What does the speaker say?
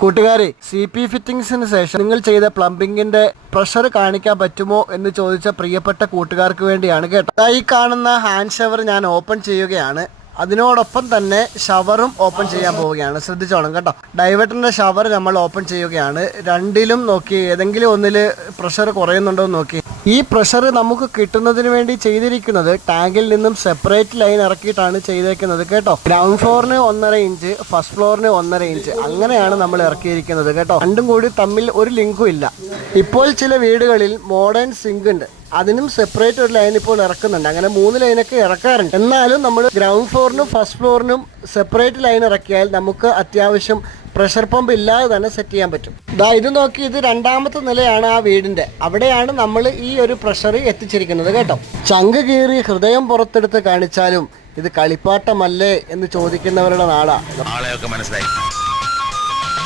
കൂട്ടുകാരെ, CP ഫിറ്റിംഗ്സിന് ശേഷം നിങ്ങൾ ചെയ്ത പ്ലംബിങ്ങിന്റെ പ്രഷർ കാണിക്കാൻ പറ്റുമോ എന്ന് ചോദിച്ച പ്രിയപ്പെട്ട കൂട്ടുകാർക്ക് വേണ്ടിയാണ് കേട്ടോ. ഈ കാണുന്ന ഹാൻഡ് ഷവർ ഞാൻ ഓപ്പൺ ചെയ്യുകയാണ്. അതിനോടൊപ്പം തന്നെ ഷവറും ഓപ്പൺ ചെയ്യാൻ പോവുകയാണ്. ശ്രദ്ധിച്ചോണം കേട്ടോ. ഡൈവേർട്ടറിന്റെ ഷവർ നമ്മൾ ഓപ്പൺ ചെയ്യുകയാണ്. രണ്ടിലും നോക്കി ഏതെങ്കിലും ഒന്നിൽ പ്രഷർ കുറയുന്നുണ്ടോ എന്ന് നോക്കി. ഈ പ്രഷർ നമുക്ക് കിട്ടുന്നതിന് വേണ്ടി ചെയ്തിരിക്കുന്നത് ടാങ്കിൽ നിന്നും സെപ്പറേറ്റ് ലൈൻ ഇറക്കിയിട്ടാണ് ചെയ്തേക്കുന്നത് കേട്ടോ. ഗ്രൗണ്ട് ഫ്ലോറിന് 1.5 ഇഞ്ച്, ഫസ്റ്റ് ഫ്ലോറിന് 1.5 ഇഞ്ച്, അങ്ങനെയാണ് നമ്മൾ ഇറക്കിയിരിക്കുന്നത് കേട്ടോ. രണ്ടും കൂടി തമ്മിൽ ഒരു ലിങ്കും ഇല്ല. ഇപ്പോൾ ചില വീടുകളിൽ മോഡേൺ സിങ്ക് ഉണ്ട്, അതിനും സെപ്പറേറ്റ് ഒരു ലൈൻ ഇപ്പോൾ ഇറക്കുന്നുണ്ട്. അങ്ങനെ 3 ലൈനൊക്കെ ഇറക്കാറുണ്ട്. എന്നാലും നമ്മൾ ഗ്രൗണ്ട് ഫ്ലോറിനും ഫസ്റ്റ് ഫ്ലോറിനും സെപ്പറേറ്റ് ലൈൻ ഇറക്കിയാൽ നമുക്ക് അത്യാവശ്യം പ്രഷർ പമ്പ് ഇല്ലാതെ തന്നെ സെറ്റ് ചെയ്യാൻ പറ്റും. ഇത് നോക്കി, ഇത് 2ാമത്തെ നിലയാണ് ആ വീടിന്റെ. അവിടെയാണ് നമ്മൾ ഈ ഒരു പ്രഷർ എത്തിച്ചിരിക്കുന്നത് കേട്ടോ. ചങ്ക് കീറി ഹൃദയം പുറത്തെടുത്ത് കാണിച്ചാലും ഇത് കളിപ്പാട്ടമല്ലേ എന്ന് ചോദിക്കുന്നവരുടെ നാടാ. മനസ്സിലായി.